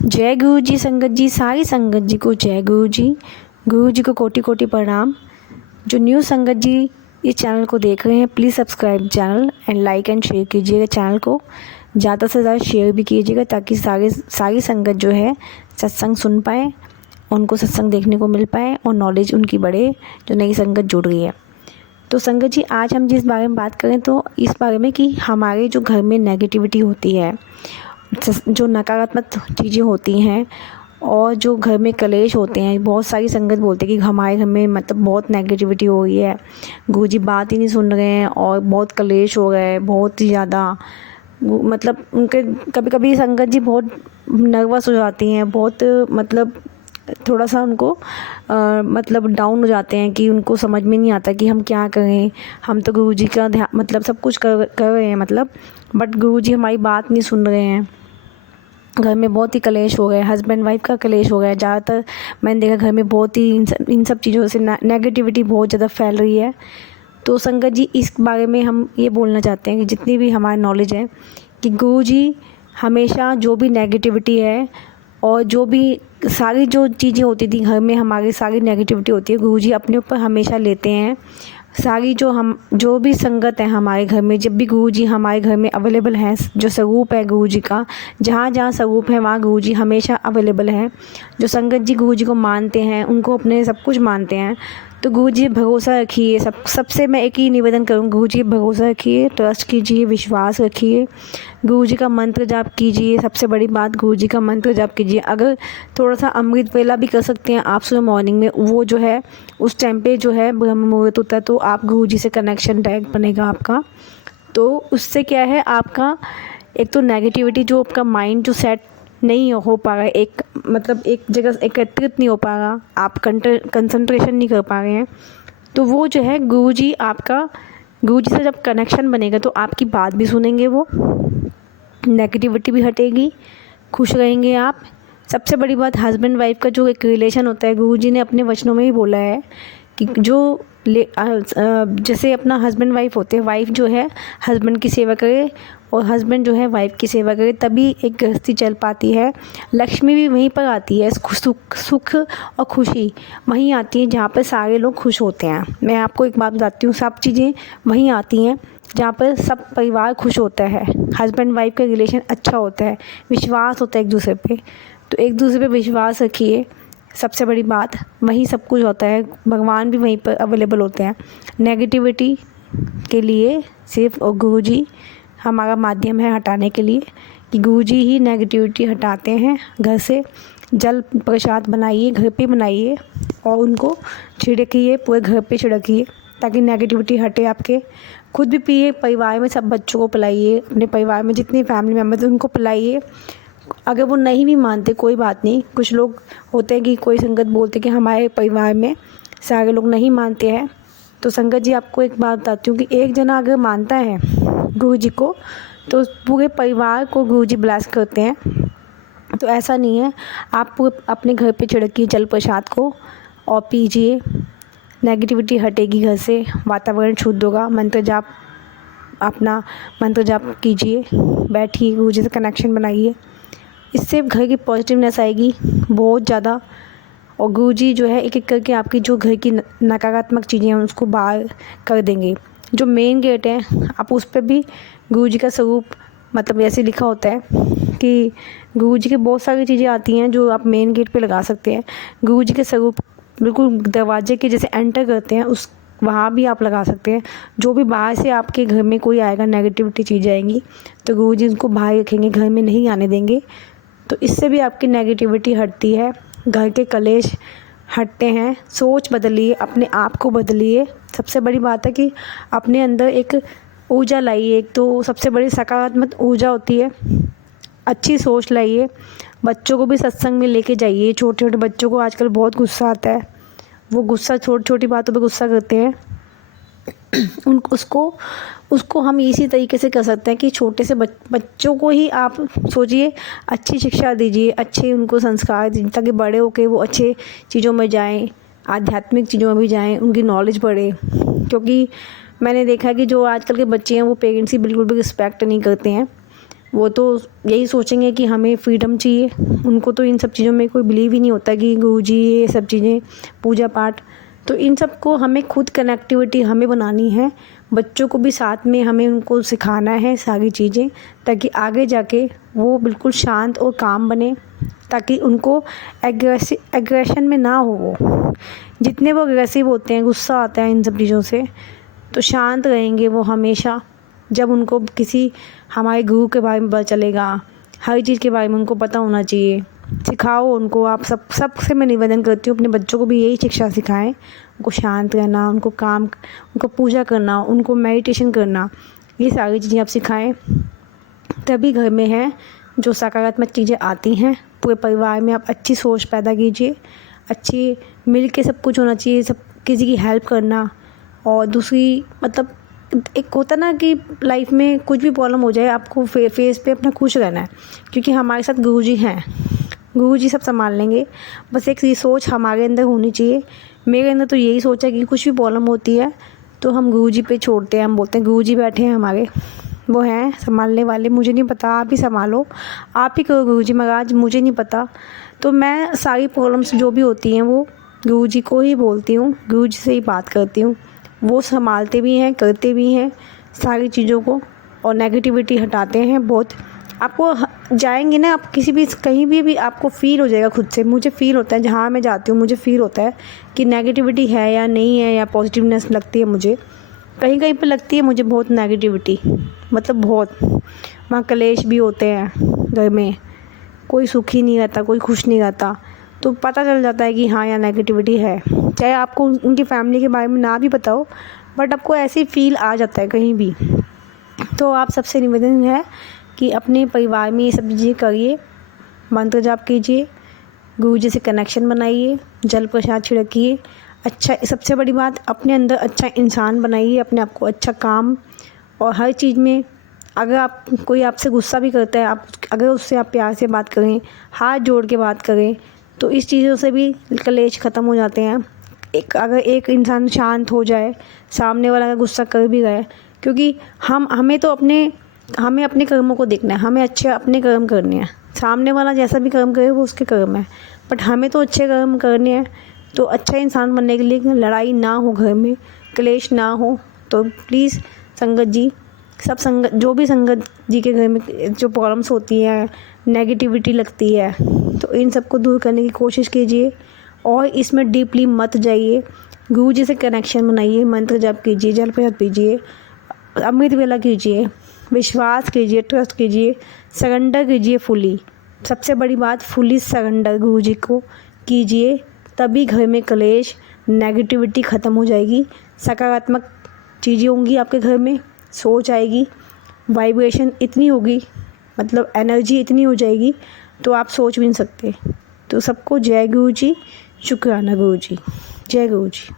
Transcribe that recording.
जय गुरु जी संगत जी, सारी संगत जी को जय गुरु जी। गुरु जी को कोटि कोटि प्रणाम। जो न्यू संगत जी इस चैनल को देख रहे हैं, please subscribe channel and like and share कीजिएगा। चैनल को ज़्यादा से ज़्यादा शेयर भी कीजिएगा ताकि सारी संगत जो है सत्संग सुन पाए, उनको सत्संग देखने को मिल पाए और नॉलेज उनकी बढ़े, जो नई संगत जुड़ रही है। तो संगत जी, आज हम जिस बारे में बात करें तो इस बारे में कि हमारे जो घर में नेगेटिविटी होती है, जो नकारात्मक चीज़ें होती हैं और जो घर में कलेश होते हैं। बहुत सारी संगत बोलते हैं कि हमारे घर में मतलब बहुत नेगेटिविटी हो रही है, गुरुजी बात ही नहीं सुन रहे हैं और बहुत कलेश हो रहा है, बहुत ही ज़्यादा। मतलब उनके कभी कभी संगत जी बहुत नर्वस हो जाती हैं, बहुत मतलब थोड़ा सा उनको मतलब डाउन हो जाते हैं कि उनको समझ में नहीं आता कि हम क्या करें। हम तो गुरुजी का ध्यान मतलब सब कुछ कर रहे हैं मतलब, बट गुरुजी हमारी बात नहीं सुन रहे हैं। घर में बहुत ही कलेश हो गए, हस्बैंड वाइफ का कलेश हो गया। ज़्यादातर मैंने देखा घर में बहुत ही इन सब चीज़ों से नेगेटिविटी बहुत ज़्यादा फैल रही है। तो संगत जी, इस बारे में हम ये बोलना चाहते हैं कि जितनी भी हमारी नॉलेज है कि गुरुजी हमेशा जो भी नेगेटिविटी है और जो भी सारी जो चीज़ें होती थी घर में, हमारी सारी नेगेटिविटी होती है, गुरुजी अपने ऊपर हमेशा लेते हैं। सारी जो भी संगत है हमारे घर में, जब भी गुरुजी हमारे घर में अवेलेबल हैं, जो स्वरूप है गुरुजी का, जहाँ जहाँ स्वरूप है वहाँ गुरुजी हमेशा अवेलेबल है। जो संगत जी गुरुजी को मानते हैं, उनको अपने सब कुछ मानते हैं, तो गुरुजी भरोसा रखिए। सबसे मैं एक ही निवेदन करूँ, गुरुजी भरोसा रखिए, ट्रस्ट कीजिए, विश्वास रखिए, गुरुजी का मंत्र जाप कीजिए। सबसे बड़ी बात, गुरुजी का मंत्र जाप कीजिए। अगर थोड़ा सा अमृत वेला भी कर सकते हैं आप सुबह मॉर्निंग में, वो जो है उस टाइम पे जो है ब्रह्म मुहूर्त होता है, तो आप गुरुजी से कनेक्शन डायरेक्ट बनेगा आपका। तो उससे क्या है, आपका एक तो नेगेटिविटी जो आपका माइंड जो सेट नहीं हो पा रहा है, एक मतलब एक जगह एकत्रित नहीं हो पा रहा, आप कंसंट्रेशन नहीं कर पा रहे हैं, तो वो जो है गुरुजी आपका, गुरुजी से जब कनेक्शन बनेगा तो आपकी बात भी सुनेंगे, वो नेगेटिविटी भी हटेगी, खुश रहेंगे आप। सबसे बड़ी बात, हस्बैंड वाइफ का जो एक रिलेशन होता है, गुरुजी ने अपने वचनों में ही बोला है कि जो जैसे अपना हस्बैंड वाइफ होते हैं, वाइफ जो है हस्बैंड की सेवा करे और हस्बैंड जो है वाइफ की सेवा करे, तभी एक गृहस्थी चल पाती है। लक्ष्मी भी वहीं पर आती है, सुख और खुशी वहीं आती है जहाँ पर सारे लोग खुश होते हैं। मैं आपको एक बात बताती हूँ, सब चीज़ें वहीं आती हैं जहाँ पर सब परिवार खुश होता है, हस्बैंड वाइफ का रिलेशन अच्छा होता है, विश्वास होता है एक दूसरे पे। तो एक दूसरे पे विश्वास रखिए, सबसे बड़ी बात, वहीं सब कुछ होता है, भगवान भी वहीं पर अवेलेबल होते हैं। नेगेटिविटी के लिए सिर्फ और गुरुजी हमारा माध्यम है हटाने के लिए, कि गुरुजी ही नेगेटिविटी हटाते हैं घर से। जल प्रसाद बनाइए, घर पे बनाइए और उनको छिड़किए, पूरे घर पे छिड़किए ताकि नेगेटिविटी हटे आपके। खुद भी पिए, परिवार में सब बच्चों को पिलाइए, अपने परिवार में जितने फैमिली मेम्बर्स उनको पिलाइए। अगर वो नहीं भी मानते कोई बात नहीं, कुछ लोग होते हैं कि कोई संगत बोलते हैं कि हमारे परिवार में सारे लोग नहीं मानते हैं, तो संगत जी आपको एक बात बताती हूँ कि एक जना अगर मानता है गुरुजी को, तो पूरे परिवार को गुरुजी ब्लेस करते हैं। तो ऐसा नहीं है, आप अपने घर पे छिड़किए जल प्रसाद को और पीजिए, नेगेटिविटी हटेगी घर से, वातावरण शुद्ध होगा। अपना मंत्र जाप कीजिए, बैठिए, गुरुजी से कनेक्शन बनाइए, इससे घर की पॉजिटिवनेस आएगी बहुत ज़्यादा। और गुरुजी जो है एक एक करके आपकी जो घर की नकारात्मक चीज़ें हैं उसको बाहर कर देंगे। जो मेन गेट है, आप उस पर भी गुरुजी का स्वरूप मतलब ऐसे लिखा होता है कि गुरुजी की बहुत सारी चीज़ें आती हैं जो आप मेन गेट पे लगा सकते हैं। गुरुजी के स्वरूप बिल्कुल दरवाजे के जैसे एंटर करते हैं उस वहाँ भी आप लगा सकते हैं। जो भी बाहर से आपके घर में कोई आएगा, नेगेटिविटी चीज़ आएंगी, तो गुरुजी उनको बाहर रखेंगे, घर में नहीं आने देंगे। तो इससे भी आपकी नेगेटिविटी हटती है, घर के कलेश हटते हैं। सोच बदलिए, अपने आप को बदलिए। सबसे बड़ी बात है कि अपने अंदर एक ऊर्जा लाइए, एक तो सबसे बड़ी सकारात्मक ऊर्जा होती है। अच्छी सोच लाइए, बच्चों को भी सत्संग में लेके जाइए। छोटे छोटे बच्चों को आजकल बहुत गुस्सा आता है, वो गुस्सा छोटी छोटी बातों पे गुस्सा करते हैं। उसको हम इसी तरीके से कर सकते हैं कि छोटे से बच्चों को ही आप सोचिए, अच्छी शिक्षा दीजिए, अच्छे उनको संस्कार दीजिए ताकि बड़े होकर वो अच्छे चीज़ों में जाएं, आध्यात्मिक चीज़ों में भी जाएं, उनकी नॉलेज बढ़े। क्योंकि मैंने देखा है कि जो आजकल के बच्चे हैं वो पेरेंट्स की बिल्कुल भी रिस्पेक्ट नहीं करते हैं। वो तो यही सोचेंगे कि हमें फ्रीडम चाहिए। उनको तो इन सब चीज़ों में कोई बिलीव ही नहीं होता कि गुरुजी ये सब चीज़ें, पूजा पाठ। तो इन सब को हमें खुद कनेक्टिविटी हमें बनानी है, बच्चों को भी साथ में हमें उनको सिखाना है सारी चीज़ें, ताकि आगे जाके वो बिल्कुल शांत और काम बने, ताकि उनको एग्रेशन में ना हो। वो जितने वो अग्रेसिव होते हैं, गुस्सा आता है इन सब चीज़ों से, तो शांत रहेंगे वो हमेशा। जब उनको किसी हमारे गुरु के बारे में पता चलेगा, हर चीज़ के बारे में उनको पता होना चाहिए। सिखाओ उनको। आप सबसे मैं निवेदन करती हूँ, अपने बच्चों को भी यही शिक्षा सिखाएं। उनको शांत रहना, उनको पूजा करना, उनको मेडिटेशन करना, ये सारी चीज़ें आप सिखाएं। तभी घर में है जो सकारात्मक चीज़ें आती हैं। पूरे परिवार में आप अच्छी सोच पैदा कीजिए, अच्छी मिल के सब कुछ होना चाहिए, सब किसी की हेल्प करना। और दूसरी मतलब एक होता ना कि लाइफ में कुछ भी प्रॉब्लम हो जाए, आपको फेस पे अपना खुश रहना है, क्योंकि हमारे साथ गुरुजी हैं। गुरुजी सब संभाल लेंगे। बस एक ये सोच हमारे अंदर होनी चाहिए। मेरे अंदर तो यही सोच है कि कुछ भी प्रॉब्लम होती है तो हम गुरुजी पे छोड़ते हैं। हम बोलते हैं गुरुजी बैठे हैं हमारे, वो हैं संभालने वाले, मुझे नहीं पता, आप ही संभालो, आप ही करो गुरुजी महाराज, मुझे नहीं पता। तो मैं सारी प्रॉब्लम्स जो भी होती हैं वो गुरुजी को ही बोलती हूँ, गुरुजी से ही बात करती हूँ। वो संभालते भी हैं, करते भी हैं सारी चीज़ों को, और नेगेटिविटी हटाते हैं बहुत। आपको जाएंगे ना आप किसी भी कहीं भी आपको फ़ील हो जाएगा खुद से। मुझे फ़ील होता है जहाँ मैं जाती हूँ, मुझे फ़ील होता है कि नेगेटिविटी है या नहीं है, या पॉजिटिवनेस लगती है मुझे। कहीं कहीं पे लगती है मुझे बहुत नेगेटिविटी, मतलब बहुत। वहाँ कलेश भी होते हैं घर में, कोई सुखी नहीं रहता, कोई खुश नहीं रहता। तो पता चल जाता है कि हाँ यहाँ नेगेटिविटी है। चाहे आपको उनकी फैमिली के बारे में ना भी पता हो, बट आपको ऐसे फील आ जाता है कहीं भी। तो आप सबसे निवेदन है कि अपने परिवार में ये सब चीज़ें करिए, मंत्र जाप कीजिए, गुरुजी से कनेक्शन बनाइए, जल प्रसाद छिड़किए। अच्छा, सबसे बड़ी बात, अपने अंदर अच्छा इंसान बनाइए, अपने आप को अच्छा काम और हर चीज़ में। अगर आप कोई आपसे गुस्सा भी करता है, अगर उससे आप प्यार से बात करें, हाथ जोड़ के बात करें, तो इस चीज़ों से भी कलेश ख़त्म हो जाते हैं। अगर एक इंसान शांत हो जाए, सामने वाला अगर गुस्सा कर भी गए, क्योंकि हमें अपने कर्मों को देखना है, हमें अच्छे अपने कर्म करने हैं। सामने वाला जैसा भी कर्म करे वो उसके कर्म है, बट हमें तो अच्छे कर्म करने हैं। तो अच्छा इंसान बनने के लिए लड़ाई ना हो, घर में क्लेश ना हो। तो प्लीज़ संगत जी, जो भी संगत जी के घर में जो प्रॉब्लम्स होती हैं, नेगेटिविटी लगती है, तो इन सबको दूर करने की कोशिश कीजिए और इसमें डीपली मत जाइए। गुरु जी से कनेक्शन बनाइए, मंत्र जाप कीजिए, जल प्रसाद पीजिए, अमृत वेला कीजिए, विश्वास कीजिए, ट्रस्ट कीजिए, सरेंडर कीजिए फुली। सबसे बड़ी बात, फुली सरेंडर गुरु जी को कीजिए, तभी घर में क्लेश नेगेटिविटी ख़त्म हो जाएगी। सकारात्मक चीज़ें होंगी आपके घर में, सोच आएगी, वाइब्रेशन इतनी होगी, मतलब एनर्जी इतनी हो जाएगी, तो आप सोच भी नहीं सकते। तो सबको जय गुरु जी, शुक्राना गुरु जी, जय गुरु जी।